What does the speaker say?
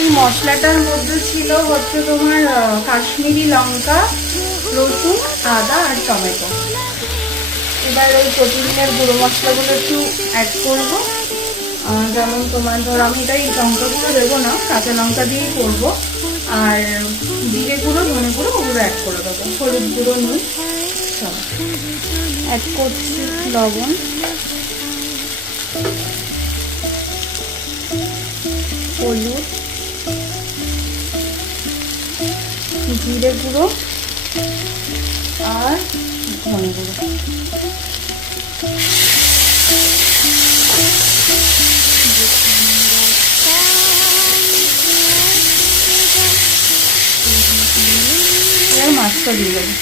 এই মশলাটার মধ্যে ছিল হচ্ছে তোমার কাশ্মীরি লঙ্কা, রসুন, আদা আর টমেটো। এবার ওই প্রতিদিনের গুঁড়ো মশলাগুলো একটু অ্যাড করবো। যেমন তোমার ধর আমি এটাই লঙ্কা গুঁড়ো দেবো না, কাঁচা লঙ্কা দিয়েই করবো। আর জিরে গুঁড়ো, ধনে গুঁড়ো ওগুলো অ্যাড করে দেবো, হলুদ গুঁড়ো, নুন সব অ্যাড করছি, লবণ, হলুদ, জিরে গুঁড়ো আর ধনে গুঁড়ো। এবার মাছটা দিয়ে দেবো।